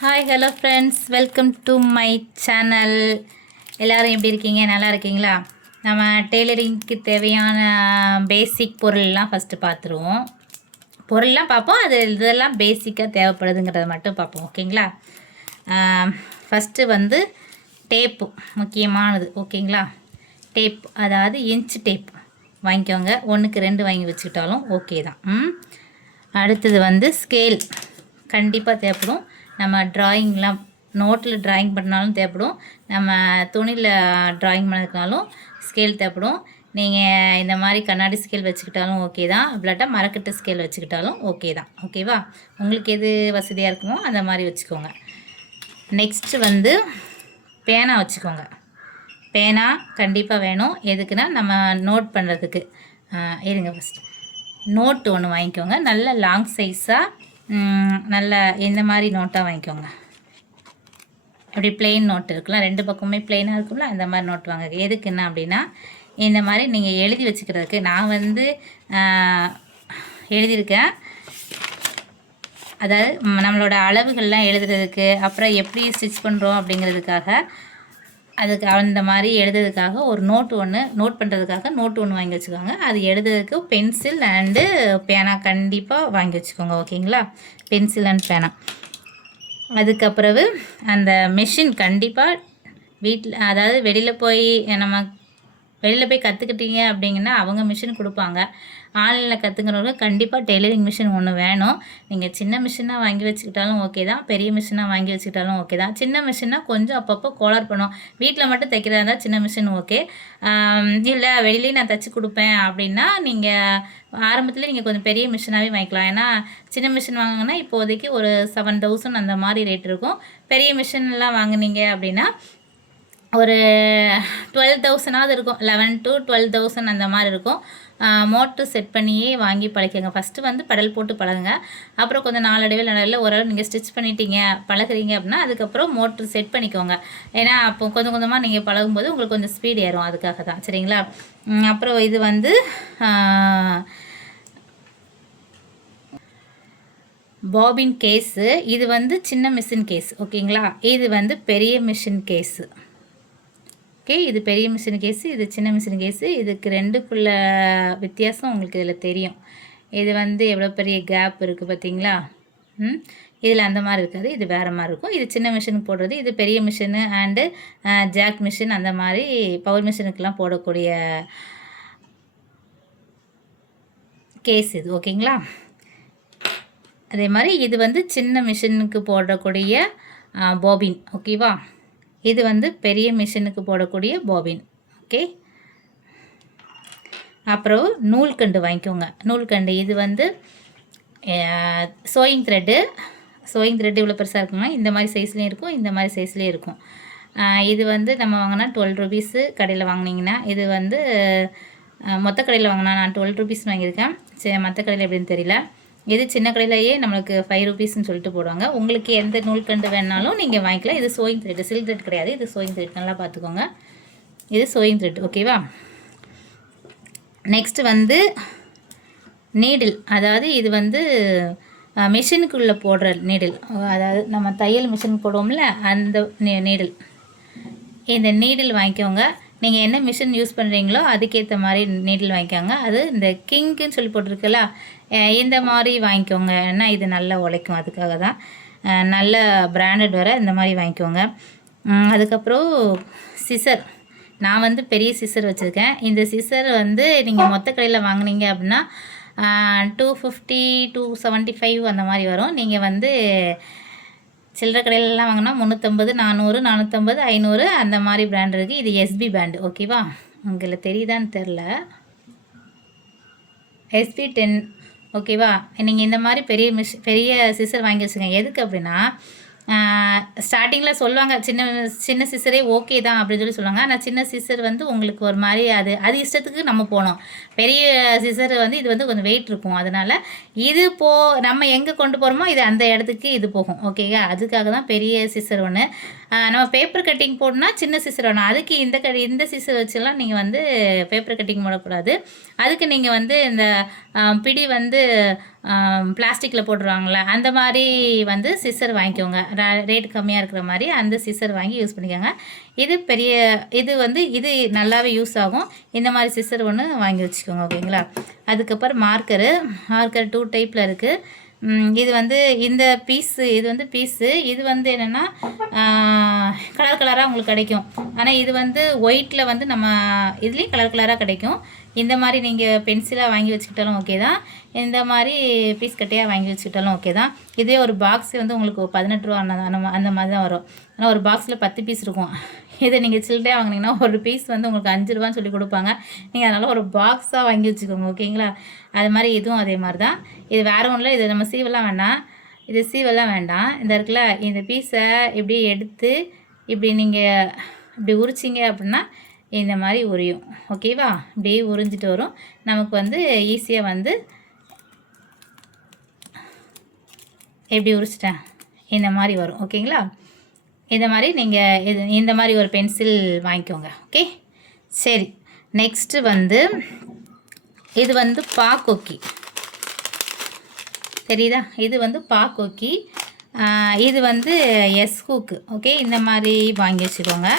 Hi hello friends, welcome to my channel. எல்லோரும் எப்படி இருக்கீங்க? நல்லா இருக்கீங்களா? நம்ம டெய்லரிங்க்கு தேவையான பேசிக் பொருள்லாம் ஃபஸ்ட்டு பார்த்துருவோம். பொருள்லாம் பார்ப்போம், அது இதெல்லாம் பேசிக்காக தேவைப்படுதுங்கிறத மட்டும் பார்ப்போம். ஓகேங்களா? ஃபஸ்ட்டு வந்து டேப்பு முக்கியமானது. ஓகேங்களா? டேப், அதாவது இன்ச் டேப் வாங்கிக்கோங்க. 1க்கு 2 வாங்கி வச்சுக்கிட்டாலும் ஓகே தான். அடுத்தது வந்து ஸ்கேல் கண்டிப்பாக தேவைப்படும். நம்ம ட்ராயிங்லாம் நோட்டில் ட்ராயிங் பண்ணாலும் தேவைப்படும், நம்ம துணியில் ட்ராயிங் பண்ணதுனாலும் ஸ்கேல் தேவைப்படும். நீங்கள் இந்த மாதிரி கண்ணாடி ஸ்கேல் வச்சுக்கிட்டாலும் ஓகே தான், இல்லாட்டா மரக்கட்டு ஸ்கேல் வச்சுக்கிட்டாலும் ஓகே தான். ஓகேவா? உங்களுக்கு எது வசதியாக இருக்குமோ அந்த மாதிரி வச்சுக்கோங்க. நெக்ஸ்ட்டு வந்து பேனா வச்சுக்கோங்க. பேனா கண்டிப்பாக வேணும். எதுக்குன்னா நம்ம நோட் பண்ணுறதுக்கு. இருங்க, ஃபஸ்ட் நோட்டு ஒன்று வாங்கிக்கோங்க. நல்ல லாங் சைஸாக, நல்ல இந்த மாதிரி நோட்டாக வாங்கிக்கோங்க. அப்படி பிளெயின் நோட் இருக்குல்ல, 2 பக்கமே பிளெயினாக இருக்கும்ல, அந்த மாதிரி நோட் வாங்க. எதுக்குன்னா அப்படின்னா இந்த மாதிரி நீங்கள் எழுதி வச்சுக்கிறதுக்கு. நான் வந்து எழுதியிருக்கேன், அதாவது நம்மளோட அளவுகள்லாம் எழுதுறதுக்கு, அப்புறம் எப்படி ஸ்டிச் பண்ணுறோம் அப்படிங்கிறதுக்காக, அதுக்கு அந்த மாதிரி எழுதுறதுக்காக ஒரு நோட் பண்ணுறதுக்காக நோட்டு ஒன்று வாங்கி வச்சுக்கோங்க. அது எழுதுறதுக்கு பென்சில் அண்டு பேனா கண்டிப்பாக வாங்கி வச்சுக்கோங்க. ஓகேங்களா? பென்சில் அண்ட் பேனா. அதுக்கப்புறவு அந்த மெஷின் கண்டிப்பாக வீட்டில், அதாவது வெளியில் போய் கற்றுக்கிட்டீங்க அப்படிங்கன்னா அவங்க மிஷின் கொடுப்பாங்க. ஆன்லைனில் கற்றுக்கிறவங்க கண்டிப்பாக டெய்லரிங் மிஷின் ஒன்று வேணும். நீங்கள் சின்ன மிஷினாக வாங்கி வச்சுக்கிட்டாலும் ஓகே தான், பெரிய மிஷினாக வாங்கி வச்சுக்கிட்டாலும் ஓகே தான். சின்ன மிஷினாக கொஞ்சம் அப்பப்போ கோளாறு பண்ணும். வீட்டில் மட்டும் தைக்கிறதா இருந்தால் சின்ன மிஷின் ஓகே. இல்லை வெளியிலேயே நான் தைச்சி கொடுப்பேன் அப்படின்னா நீங்கள் ஆரம்பத்தில் நீங்கள் கொஞ்சம் பெரிய மிஷினாகவே வாங்கிக்கலாம். ஏன்னா சின்ன மிஷின் வாங்கினா இப்போதைக்கு ஒரு 7000 அந்த மாதிரி ரேட் இருக்கும். பெரிய மிஷின்லாம் வாங்கினீங்க அப்படின்னா ஒரு 12,000 இருக்கும். 11 to 12,000 அந்த மாதிரி இருக்கும். மோட்ரு செட் பண்ணியே வாங்கி பழக்கிங்க. ஃபஸ்ட்டு வந்து பெடல் போட்டு பழகுங்க. அப்புறம் கொஞ்சம் நாளடைவில் ஓரளவு நீங்கள் ஸ்டிச் பண்ணிட்டீங்க, பழகுறீங்க அப்படின்னா அதுக்கப்புறம் மோட்ரு செட் பண்ணிக்கோங்க. ஏன்னா அப்போ கொஞ்சம் கொஞ்சமாக நீங்கள் பழகும்போது உங்களுக்கு கொஞ்சம் ஸ்பீடு ஏறும். அதுக்காக தான். சரிங்களா? அப்புறம் இது வந்து பாபின் கேஸு. இது வந்து சின்ன மிஷின் கேஸ். ஓகேங்களா? இது வந்து பெரிய மிஷின் கேஸு. ஓகே, இது பெரிய மிஷின் கேஸு, இது சின்ன மிஷின் கேஸு. இதுக்கு 2க்குள்ள வித்தியாசம் உங்களுக்கு இதில் தெரியும். இது வந்து எவ்வளோ பெரிய கேப் இருக்குது பார்த்தீங்களா? இதில் அந்த மாதிரி இருக்காது, இது வேறு மாதிரி இருக்கும். இது சின்ன மிஷினுக்கு போடுறது, இது பெரிய மிஷினு அண்டு ஜாக் மிஷின் அந்த மாதிரி பவர் மிஷினுக்கெலாம் போடக்கூடிய கேஸ் இது. ஓகேங்களா? அதே மாதிரி இது வந்து சின்ன மிஷினுக்கு போடக்கூடிய பாபின். ஓகேவா? இது வந்து பெரிய மிஷினுக்கு போடக்கூடிய பாபின். ஓகே, அப்புறம் நூல்கண்டு வாங்கிக்கோங்க. நூல்கண்டு இது வந்து சோயிங் த்ரெட்டு. இவ்வளோ பெருசாக இருக்குங்க. இந்த மாதிரி சைஸ்லேயும் இருக்கும், இந்த மாதிரி சைஸ்லேயும் இருக்கும். இது வந்து நம்ம வாங்கினா 12 rupees. கடையில் வாங்கினீங்கன்னா இது வந்து மொத்த கடையில் வாங்கினா நான் 12 rupees வாங்கியிருக்கேன். சரி, மற்ற கடையில் எப்படின்னு தெரியல. இது சின்ன கடையிலேயே நம்மளுக்கு 5 rupeesன்னு சொல்லிட்டு போடுவாங்க. உங்களுக்கு எந்த நூல்கண்டு வேணாலும் நீங்கள் வாங்கிக்கலாம். இது சோயிங் த்ரெட், சில்க் த்ரெட் கிடையாது. இது சோயிங் த்ரெட், நல்லா பார்த்துக்கோங்க. இது சோயிங் த்ரெட். ஓகேவா? நெக்ஸ்ட்டு வந்து நீடில். அதாவது இது வந்து மிஷினுக்குள்ளே போடுற நீடில். அதாவது நம்ம தையல் மிஷின் போடுவோம்ல, அந்த நீடில். இந்த நீடில் வாங்கிக்கோங்க. நீங்கள் என்ன மிஷின் யூஸ் பண்ணுறீங்களோ அதுக்கேற்ற மாதிரி நீடில் வாங்கிக்கோங்க. அது இந்த கிங்குன்னு சொல்லி போட்டிருக்குல்ல, இந்த மாதிரி வாங்கிக்கோங்க. ஏன்னா இது நல்லா உழைக்கும், அதுக்காக தான். நல்ல பிராண்டட் வர இந்த மாதிரி வாங்கிக்கோங்க. அதுக்கப்புறம் சிசர். நான் வந்து பெரிய சிசர் வச்சுருக்கேன். இந்த சிசர் வந்து நீங்கள் மொத்த கடையில் வாங்கினீங்க அப்படின்னா 250 275 அந்த மாதிரி வரும். நீங்கள் வந்து சில்லறை கடையிலலாம் வாங்கினா 350 400 450 500 அந்த மாதிரி பிராண்ட் இருக்குது. இது எஸ்பி பிராண்டு. ஓகேவா? உங்களுக்கு தெரியுதான்னு தெரில, எஸ்பி 10. ஓகேவா? நீங்கள் இந்த மாதிரி பெரிய சிசர் வாங்கி வச்சுக்கோங்க. எதுக்கு அப்படின்னா ஸ்டார்டிங்கில் சொல்லுவாங்க சின்ன சிசரே ஓகே தான் அப்படின்னு சொல்லி சொல்லுவாங்க. ஆனால் சின்ன சிசர் வந்து உங்களுக்கு ஒரு மாதிரி அது இஷ்டத்துக்கு நம்ம போனோம். பெரிய சிசர் வந்து இது வந்து கொஞ்சம் வெயிட் இருக்கும். அதனால் இது நம்ம எங்கே கொண்டு போகிறோமோ இது அந்த இடத்துக்கு இது போகும். ஓகேங்க? அதுக்காக தான் பெரிய சிசர் ஒன்று. நம்ம பேப்பர் கட்டிங் போடணும்னா சின்ன சிசர் வேணும். அதுக்கு இந்த சிசர் வச்சுலாம் நீங்கள் வந்து பேப்பர் கட்டிங் போடக்கூடாது. அதுக்கு நீங்கள் வந்து இந்த பிடி வந்து பிளாஸ்டிக்கில் போட்டுருவாங்களே அந்த மாதிரி வந்து சிசர் வாங்கிக்கோங்க. ரேட் கம்மியாக இருக்கிற மாதிரி அந்த சிசர் வாங்கி யூஸ் பண்ணிக்கோங்க. இது வந்து இது நல்லாவே யூஸ் ஆகும். இந்த மாதிரி சிசர் ஒன்று வாங்கி வச்சுக்கோங்க. ஓகேங்களா. அதுக்கப்புறம் மார்க்கர் 2 டைப்பில் இருக்குது. இது வந்து இந்த இது வந்து இது வந்து என்னென்னா கலர் கலராக உங்களுக்கு கிடைக்கும். ஆனால் இது வந்து ஒயிட்டில் வந்து நம்ம இதுலேயும் கலர் கலராக கிடைக்கும். இந்த மாதிரி நீங்கள் பென்சிலாக வாங்கி வச்சுக்கிட்டாலும் ஓகே தான், இந்த மாதிரி பீஸ் கட்டையாக வாங்கி வச்சுக்கிட்டாலும் ஓகே தான். இதே ஒரு பாக்ஸ் வந்து உங்களுக்கு 18 ரூபா அந்த மாதிரி தான் வரும். ஆனால் ஒரு பாக்ஸில் 10 பீஸ் இருக்கும். இதை நீங்கள் சில்லறையாக வாங்கினீங்கன்னா ஒரு பீஸ் வந்து உங்களுக்கு 5 ரூபான்னு சொல்லி கொடுப்பாங்க. நீங்கள் அதனால் ஒரு பாக்ஸாக வாங்கி வச்சுக்கோங்க. ஓகேங்களா. அது மாதிரி இதுவும் அதே மாதிரி தான். இது வேறு ஒன்றும் இல்லை. இது நம்ம சீவெல்லாம் வேண்டாம். இது சீவெல்லாம் வேண்டாம். இந்த இருக்குல்ல, இந்த பீஸை இப்படி எடுத்து இப்படி நீங்கள் இப்படி உரிச்சிங்க அப்படின்னா இந்த மாதிரி உரியும். ஓகேவா. இப்படியே உறிஞ்சிட்டு வரும். நமக்கு வந்து ஈஸியாக வந்து எப்படி உரிச்சிட்டேன் இந்த மாதிரி வரும். ஓகேங்களா. இந்த மாதிரி நீங்கள் இந்த மாதிரி ஒரு பென்சில் வாங்கிக்கோங்க. ஓகே. சரி, நெக்ஸ்ட்டு வந்து இது வந்து பாக்கோக்கி தெரியுதா. இது வந்து பாக்கோக்கி. இது வந்து ஹூக்கு. ஓகே. இந்த மாதிரி வாங்கி வச்சுக்கோங்க.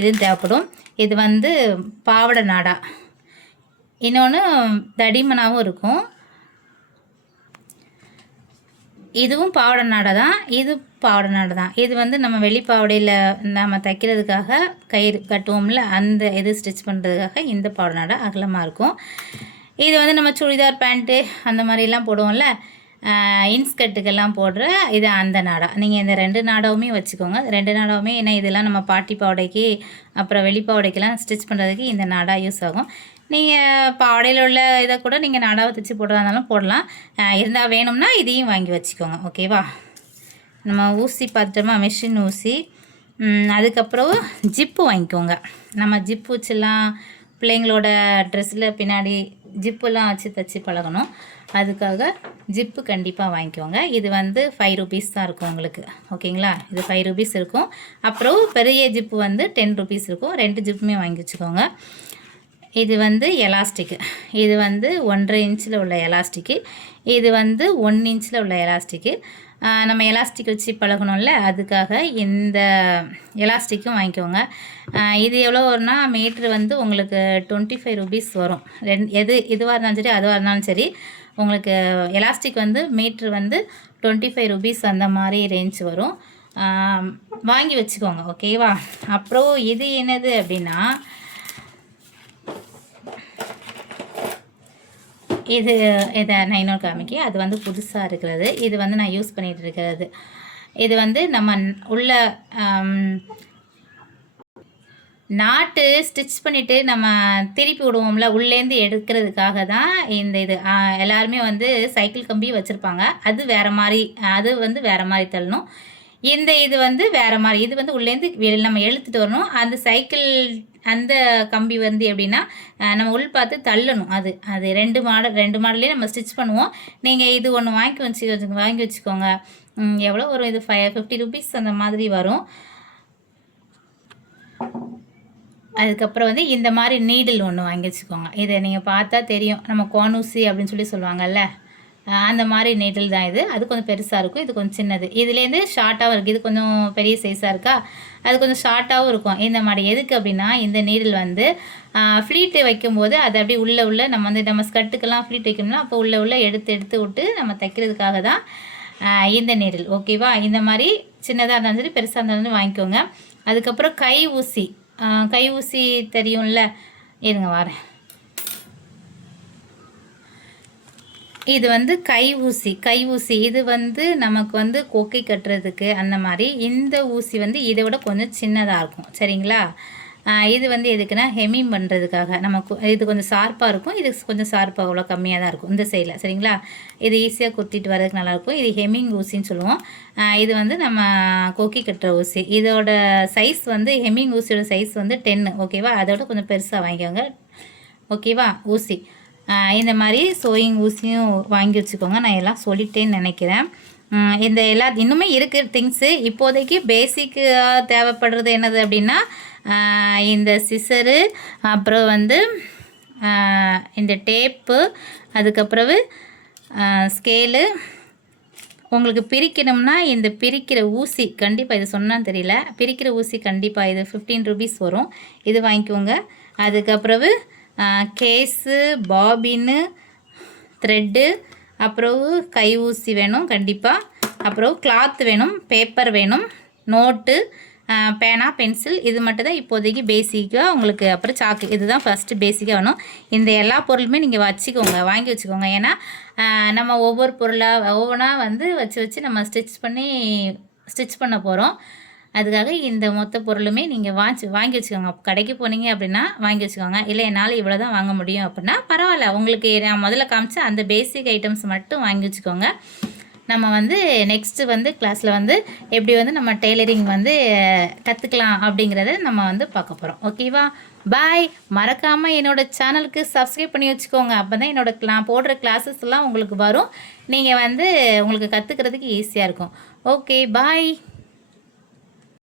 இது தேவைப்படும். இது வந்து பாவடை நாடா. இன்னொன்று தடிமனாகவும் இருக்கும். இதுவும் பாவடை நாடை தான். இது பாவடை நாடை தான். இது வந்து நம்ம வெளிப்பாவடையில் நம்ம தைக்கிறதுக்காக கயிறு கட்டுவோம்ல, அந்த இது ஸ்டிச் பண்ணுறதுக்காக இந்த பாவடை நாடை அகலமாக இருக்கும். இது வந்து நம்ம சுடிதார் பேண்ட்டு அந்த மாதிரிலாம் போடுவோம்ல, இன்ஸ்கர்ட்டுக்கெல்லாம் போடுற இது அந்த நாடா. நீங்கள் இந்த 2 நாடாவுமே வச்சுக்கோங்க. 2 நாடாவுமே, ஏன்னா இதெல்லாம் நம்ம பாட்டி பாவடைக்கு அப்புறம் வெளிப்பாவடைக்கெல்லாம் ஸ்டிச் பண்ணுறதுக்கு இந்த நாடா யூஸ் ஆகும். நீங்கள் பாவடையில் உள்ள இதை கூட நீங்கள் நாடாவை தைச்சி போடுறதாலும் போடலாம். இருந்தால் வேணும்னா இதையும் வாங்கி வச்சுக்கோங்க. ஓகேவா. நம்ம ஊசி பார்த்துட்டோமா, மிஷின் ஊசி. அதுக்கப்புறம் ஜிப்பு வாங்கிக்கோங்க. நம்ம ஜிப்பு வச்சுலாம் பிள்ளைங்களோட ட்ரெஸ்ஸில் பின்னாடி ஜிப்புலாம் வச்சு தைச்சி பழகணும். அதுக்காக ஜிப்பு கண்டிப்பாக வாங்கிக்கோங்க. இது வந்து 5 ருபீஸ் தான் இருக்கும் உங்களுக்கு. ஓகேங்களா. இது 5 ருபீஸ் இருக்கும். அப்புறம் பெரிய ஜிப்பு வந்து 10 ருபீஸ் இருக்கும். 2 ஜிப்புமே வாங்கி வச்சுக்கோங்க. இது வந்து எலாஸ்டிக்கு. இது வந்து 1.5 இன்ச்சில் உள்ள எலாஸ்டிக்கு. இது வந்து 1 இன்ச்சில் உள்ள எலாஸ்டிக்கு. நம்ம எலாஸ்டிக் வச்சு பழகணும்ல, அதுக்காக இந்த எலாஸ்டிக்கும் வாங்கிக்கோங்க. இது எவ்வளோ வரும்னா மீட்ரு வந்து உங்களுக்கு 25 ருபீஸ் வரும். இதுவாக இருந்தாலும் சரி அதுவாக இருந்தாலும் சரி உங்களுக்கு எலாஸ்டிக் வந்து மீட்ரு வந்து 25 ருபீஸ் அந்த மாதிரி ரேஞ்ச் வரும். வாங்கி வச்சுக்கோங்க. ஓகேவா. அப்புறம் இது என்னது அப்படின்னா, இதை நான் இன்னொரு காமிக்க, அது வந்து புதுசாக இருக்கிறது. இது வந்து நான் யூஸ் பண்ணிகிட்டு இருக்கிறது. இது வந்து நம்ம உள்ள நாட்டு ஸ்டிச் பண்ணிவிட்டு நம்ம திருப்பி விடுவோம்ல, உள்ளேருந்து எடுக்கிறதுக்காக தான் இந்த இது. எல்லாருமே வந்து சைக்கிள் கம்பி வச்சுருப்பாங்க. அது வேறு மாதிரி, அது வந்து வேறு மாதிரி தள்ளணும். இந்த இது வந்து வேறு மாதிரி. இது வந்து உள்ளேருந்து நம்ம இழுத்துட்டு வரணும். அந்த சைக்கிள் அந்த கம்பி வந்து எப்படின்னா நம்ம உள் பார்த்து தள்ளணும். அது 2 மாடல்லையும் நம்ம ஸ்டிச் பண்ணுவோம். நீங்கள் இது ஒன்று வாங்கி வச்சுக்கோங்க. எவ்வளோ வரும் இது? 50 ருபீஸ் அந்த மாதிரி வரும். அதுக்கப்புறம் வந்து இந்த மாதிரி நீடில் ஒன்று வாங்கி வச்சுக்கோங்க. இதை நீங்கள் பார்த்தா தெரியும், நம்ம கோனூசி அப்படின்னு சொல்லி சொல்லுவாங்கல்ல, அந்த மாதிரி நீடில் தான் இது. அது கொஞ்சம் பெருசாக இருக்கும், இது கொஞ்சம் சின்னது. இதுலேருந்து ஷார்ட்டாகவும் இருக்குது. இது கொஞ்சம் பெரிய சைஸாக இருக்கா, அது கொஞ்சம் ஷார்ட்டாகவும் இருக்கும். இந்த மாதிரி எதுக்கு அப்படின்னா, இந்த நீடில் வந்து ஃப்ளீட்டு வைக்கும்போது அது அப்படியே உள்ள நம்ம ஸ்கர்ட்டுக்கெல்லாம் ஃப்ளீட் வைக்கணும்னா அப்போ உள்ள எடுத்து விட்டு நம்ம தைக்கிறதுக்காக தான் இந்த நீடில். ஓகேவா. இந்த மாதிரி சின்னதாக இருந்தாலும் சரி பெருசாக இருந்தாலும் வாங்கிக்கோங்க. அதுக்கப்புறம் கை ஊசி தெரியும்ல, இருங்க வரேன். இது வந்து கை ஊசி. இது வந்து நமக்கு வந்து கொக்கை கட்டுறதுக்கு அந்த மாதிரி. இந்த ஊசி வந்து இதை விட கொஞ்சம் சின்னதாக இருக்கும். சரிங்களா. இது வந்து எதுக்குன்னா ஹெம்மிங் பண்ணுறதுக்காக. நமக்கு இது கொஞ்சம் ஷார்ப்பாக இருக்கும், இது கொஞ்சம் ஷார்ப்பாக அவ்வளோ கம்மியாக தான் இருக்கும் இந்த சைடில். சரிங்களா. இது ஈஸியாக குத்திட்டு வரதுக்கு நல்லாயிருக்கும். இது ஹெம்மிங் ஊசின்னு சொல்லுவோம். இது வந்து நம்ம கொக்கி கட்டுற ஊசி. இதோட சைஸ் வந்து ஹெம்மிங் ஊசியோட சைஸ் வந்து 10. ஓகேவா. அதோட கொஞ்சம் பெருசாக வாங்கிக்கோங்க. ஓகேவா. ஊசி இந்த மாதிரி சோயிங் ஊசியும் வாங்கி வச்சுக்கோங்க. நான் எல்லாம் சொல்லிட்டேன்னு நினைக்கிறேன். இந்த இன்னுமே இருக்குது திங்ஸு. இப்போதைக்கு பேசிக்காக தேவைப்படுறது என்னது அப்படின்னா, இந்த சிசரு, அப்புறம் வந்து இந்த டேப்பு, அதுக்கப்புறம் ஸ்கேலு. உங்களுக்கு பிரிக்கணும்னா இந்த பிரிக்கிற ஊசி கண்டிப்பாக, இது சொன்னான்னு தெரியல, பிரிக்கிற ஊசி கண்டிப்பாக இது 15 ருபீஸ் வரும், இது வாங்கிக்கோங்க. அதுக்கப்புறவு கேஸு, பாபின்னு, த்ரெட்டு, அப்புறம் கை ஊசி வேணும் கண்டிப்பாக, அப்புறம் கிளாத் வேணும், பேப்பர் வேணும், நோட்டு, பேனா, பென்சில், இது மட்டும் தான் இப்போதைக்கு பேசிக்காக உங்களுக்கு. அப்புறம் சாக்கு, இதுதான் ஃபஸ்ட்டு பேசிக்காக வேணும். இந்த எல்லா பொருளுமே நீங்கள் வாங்கி வச்சுக்கோங்க. ஏன்னா நம்ம ஒவ்வொரு பொருளாக ஒவ்வொன்றா வந்து வச்சு நம்ம ஸ்டிச் பண்ண போகிறோம். அதுக்காக இந்த மொத்த பொருளுமே நீங்கள் வாங்கி வச்சுக்கோங்க. கடைக்கு போனீங்க அப்படின்னா வாங்கி வச்சுக்கோங்க. இல்லை என்னால் இவ்வளோ தான் வாங்க முடியும் அப்படின்னா பரவாயில்ல, உங்களுக்கு நான் முதல்ல காமிச்ச அந்த பேசிக் ஐட்டம்ஸ் மட்டும் வாங்கி வச்சுக்கோங்க. நம்ம வந்து நெக்ஸ்ட்டு வந்து கிளாஸில் வந்து எப்படி வந்து நம்ம டெய்லரிங் வந்து கற்றுக்கலாம் அப்படிங்கிறத நம்ம வந்து பார்க்க போகிறோம். ஓகேவா? பாய். மறக்காமல் என்னோடய சேனலுக்கு சப்ஸ்கிரைப் பண்ணி வச்சுக்கோங்க. அப்போ தான் நான் போடுற கிளாஸஸ் எல்லாம் உங்களுக்கு வரும். நீங்கள் வந்து உங்களுக்கு கற்றுக்கிறதுக்கு ஈஸியாக இருக்கும். ஓகே, பாய்.